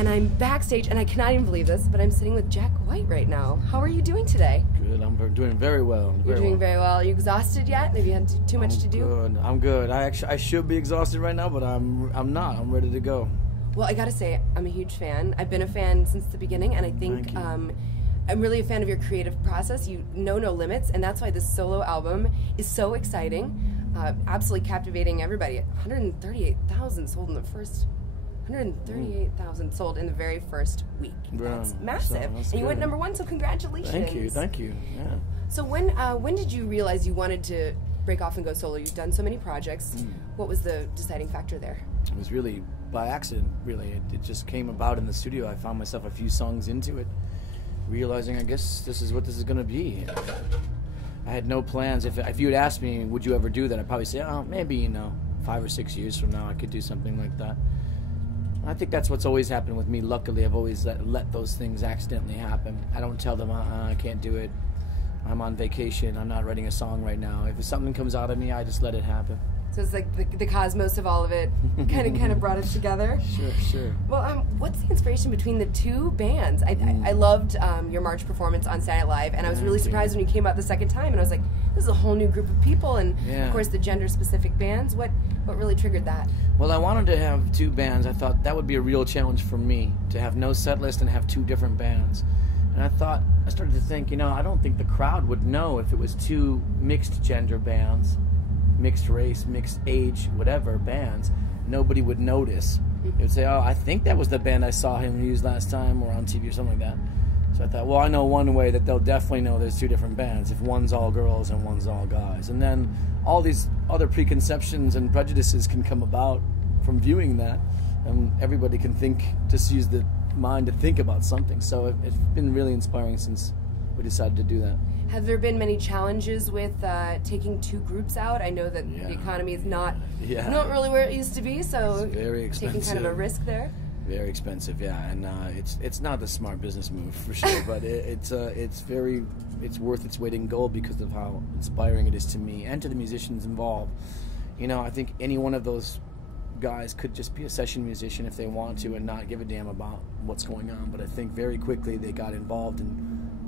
and I'm backstage, and I cannot even believe this, but I'm sitting with Jack White right now. How are you doing today? Good. I'm doing very well. You're doing very well. Are you exhausted yet? Have you had too much to do? Good. I'm good. I should be exhausted right now, but I'm not. I'm ready to go. Well, I gotta say, I'm a huge fan. I've been a fan since the beginning, and I think I'm really a fan of your creative process. You know no limits, and that's why this solo album is so exciting. Absolutely captivating everybody. 138,000 sold in the first. 138,000 sold in the very first week. That's massive. That's and you went good. #1, so congratulations. Thank you. Yeah. So when did you realize you wanted to break off and go solo? You've done so many projects. What was the deciding factor there? It was really by accident, really. It just came about in the studio. I found myself a few songs into it, realizing I guess this is what this is going to be. I had no plans. If you had asked me, would you ever do that, I'd probably say, oh, maybe, 5 or 6 years from now I could do something like that. I think that's what's always happened with me. Luckily, I've always let those things accidentally happen. I don't tell them, I can't do it. I'm on vacation. I'm not writing a song right now. If something comes out of me, I just let it happen. So it's like the cosmos of all of it kind of brought it together. Sure. Well, what's the inspiration between the two bands? I loved your March performance on Saturday Night Live, and I was really surprised when you came out the second time, and I was like, this is a whole new group of people, and of course the gender-specific bands. What really triggered that? Well, I wanted to have two bands. I thought that would be a real challenge for me, to have no set list and have two different bands. And I started to think, I don't think the crowd would know if it was two mixed gender bands, mixed race, mixed age, whatever bands. Nobody would notice. They would say, oh, I think that was the band I saw him use last time or on TV or something like that. So I thought, well, I know one way that they'll definitely know there's two different bands, if one's all girls and one's all guys. And then all these other preconceptions and prejudices can come about from viewing that, and everybody can just use the mind to think about something. So it's been really inspiring since we decided to do that. Have there been many challenges with taking two groups out? I know that the economy is not really where it used to be, so it's very expensive. Taking kind of a risk there. Very expensive, and it's not the smart business move for sure, but it's worth its weight in gold because of how inspiring it is to me and to the musicians involved. I think any one of those guys could just be a session musician if they want to and not give a damn about what's going on, but I think very quickly they got involved in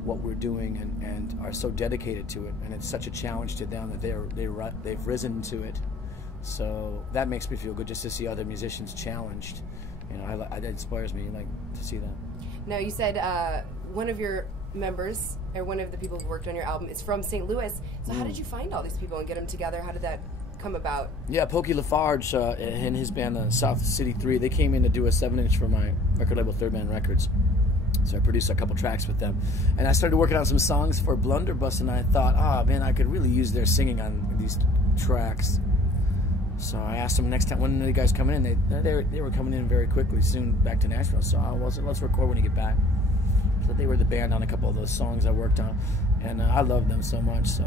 what we're doing and are so dedicated to it, and it's such a challenge to them that they've risen to it. So that makes me feel good just to see other musicians challenged. That inspires me, to see that. Now, you said one of your members, or one of the people who worked on your album, is from St. Louis. So how did you find all these people and get them together? How did that come about? Yeah, Pokey Lafarge and his band, South City 3, they came in to do a 7-inch for my record label, Third Man Records. So I produced a couple tracks with them. And I started working on some songs for Blunderbuss, and I thought, I could really use their singing on these tracks. So I asked them next time, when are you guys coming in? They were coming in very quickly, soon back to Nashville. So let's record when you get back. So they were the band on a couple of those songs I worked on, and I love them so much. So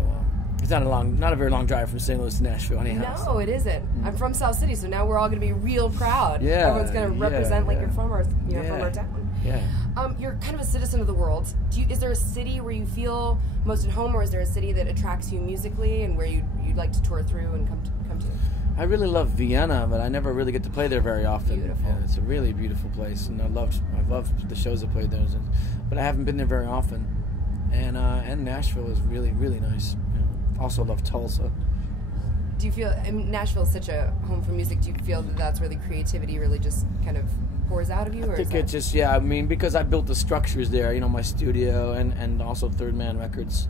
it's not a very long drive from St. Louis to Nashville, anyhow. No, it isn't. I'm from South City, so now we're all going to be real proud. Yeah, everyone's going to represent you're from our town. Yeah. You're kind of a citizen of the world. Is there a city where you feel most at home, or is there a city that attracts you musically and where you'd like to tour through and come to? I really love Vienna, but I never really get to play there very often. Beautiful. Yeah, it's a really beautiful place, and I've loved the shows I played there, but I haven't been there very often. And Nashville is really, really nice. Also love Tulsa. Do you feel, Nashville is such a home for music, do you feel that that's where the creativity really just kind of pours out of you? I think it just, because I built the structures there, my studio and also Third Man Records.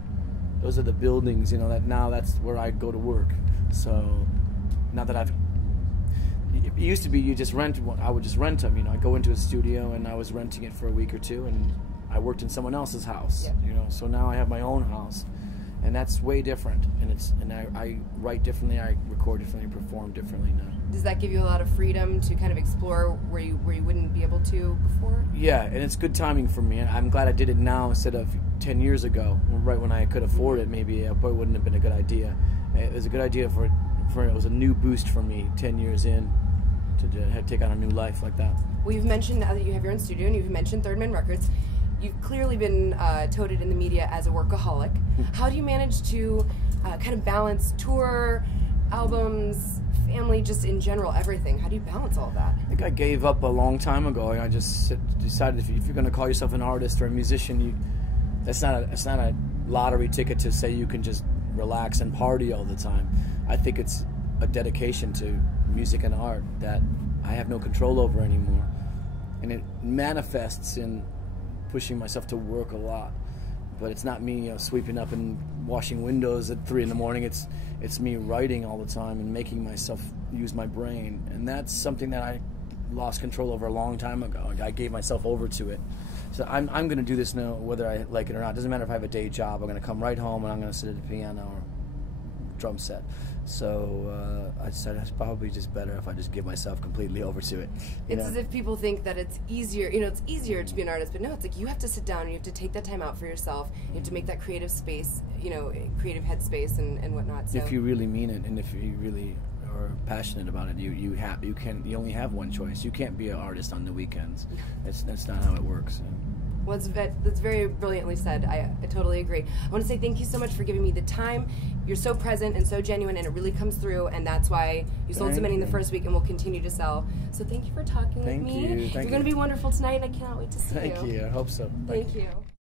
Those are the buildings, that's where I go to work. So now that it used to be I would just rent them, I'd go into a studio and I was renting it for a week or two, and I worked in someone else's house, so now I have my own house. And that's way different, and I write differently, I record differently, perform differently now. Does that give you a lot of freedom to kind of explore where you wouldn't be able to before? Yeah, and it's good timing for me. I'm glad I did it now instead of 10 years ago, right when I could afford it. Maybe it probably wouldn't have been a good idea. It was a good idea it was a new boost for me 10 years in to take on a new life like that. Well, you've mentioned now that you have your own studio, and you've mentioned Third Man Records. You've clearly been touted in the media as a workaholic. How do you manage to kind of balance tour, albums, family, just in general, everything. How do you balance all of that? I think I gave up a long time ago. I just decided if you're going to call yourself an artist or a musician, it's not a lottery ticket to say you can just relax and party all the time. I think it's a dedication to music and art that I have no control over anymore. And it manifests in pushing myself to work a lot. But it's not me sweeping up and washing windows at 3 in the morning. It's me writing all the time and making myself use my brain. And that's something that I lost control over a long time ago. I gave myself over to it. So I'm going to do this now, whether I like it or not. It doesn't matter if I have a day job. I'm going to come right home and I'm going to sit at the piano or drum set. So I decided it's probably just better if I just give myself completely over to it. It's as if people think that it's easier, it's easier to be an artist, but no, it's like you have to sit down and you have to take that time out for yourself. You have to make that creative space, creative headspace and whatnot. So. If you really mean it, and if you really are passionate about it, you only have one choice. You can't be an artist on the weekends. That's not how it works. Well, that's very brilliantly said. I totally agree. I want to say thank you so much for giving me the time. You're so present and so genuine, and it really comes through, and that's why you sold so many in the first week and will continue to sell. So thank you for talking with me. Thank you. You're going to be wonderful tonight. I cannot wait to see you. Thank you. I hope so. Thank you.